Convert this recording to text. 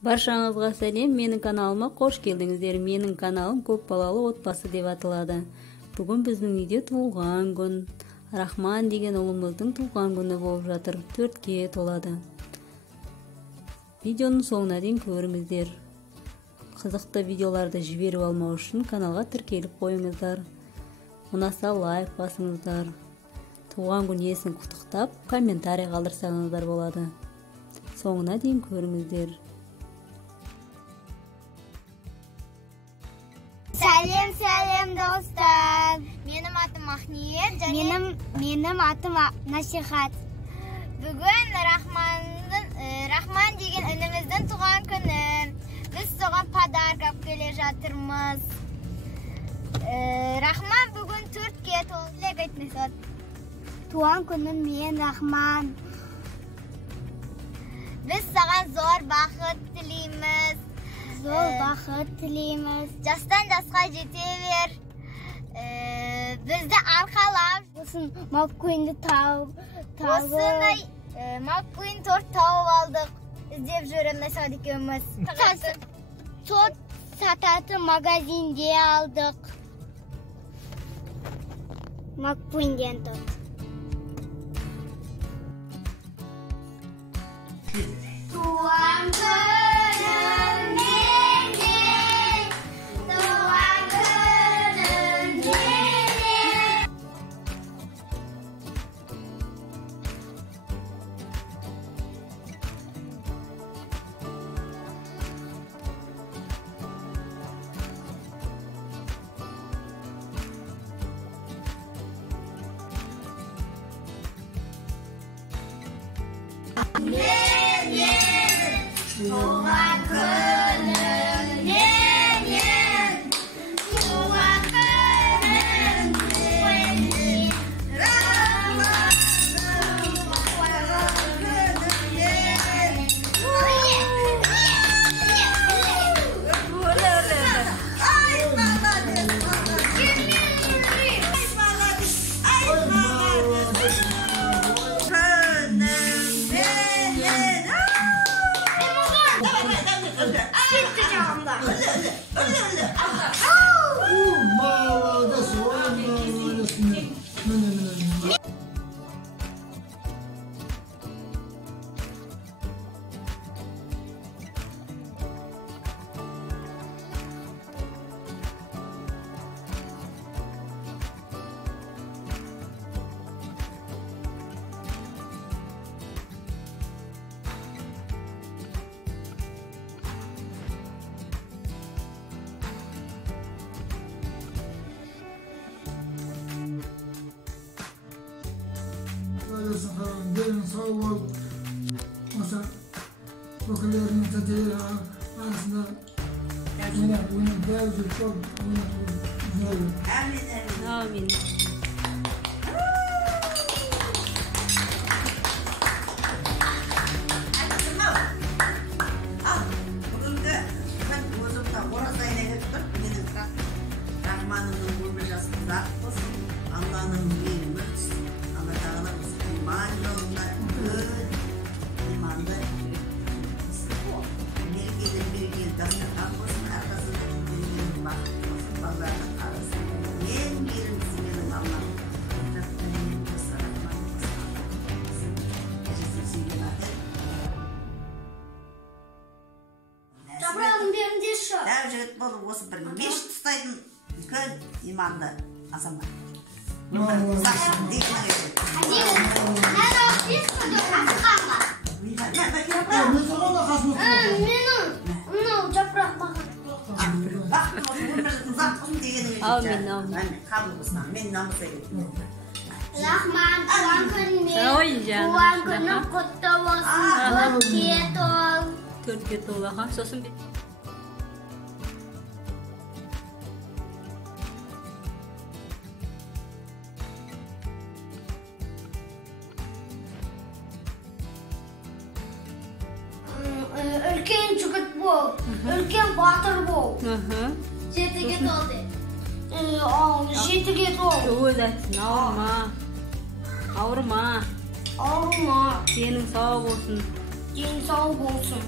Баршаңызға сәлем, менің каналыма қош келдіңіздер. Менің каналым көп балалы отбасы деп аталады. Бүгін біздің үйде туылған күн. Рахман деген ұлымыздың туылған күні болып жатыр. 4-ке толады. Видеоның соңына дейін көріңіздер. Қызықты видеоларды жіберіп алмау үшін каналға тіркеліп қойыңыздар. Ұнаса лайк басыңыздар. Туған күн иесін құттықтап, комментарий қалдырсаңыздар болады. Соңына дейін көріңіздер. Сәлем достар. Менің атым Ахниет. Менің атым Насихат. Бүгін Рахман деген ініміздің туған күні. Біз соған подарок алып келе жатырмыз. Рахман бүгін 4-ке толды. Туған күнің мен Рахман. Біз саған зор бақыт тілейміз. Жастан жасқа жете бер. Бізді арқалап. Осыны Маккуинді тауып. Осындай Маккуин торт тауып алдық. Іздеп жүреміз екеуміз. Торт сататын магазинде алдық. Маккуинден торт. Туған күнің Tuhan kenen, Tuhan kenen, Gelin sağ ol. Masa bakılarının tadı arasında bunu değerli çok güzel. Amin. Allah'ın neyimiz, Allah'ın iman yolunda imanda bir dastan olsun, arkasında bir bakım olsun, pazarın arasında en birincisi benim Allah'ım. Rabbim tasarruflar olsun. Cesesini adet. Toprağın birinde şu. Devlet bolu olsun bir beş tutaydın kön imanda azamat. Rahman, Tuhan günün kutlu olsun. 4-ке толаға, сосын Ülken çıkıt bu. Ülken batır bu. жетіге толды. 7-ге толды. өз айтсын, ауырма. Ауырма. Денің сау болсын. Ден сау болсын.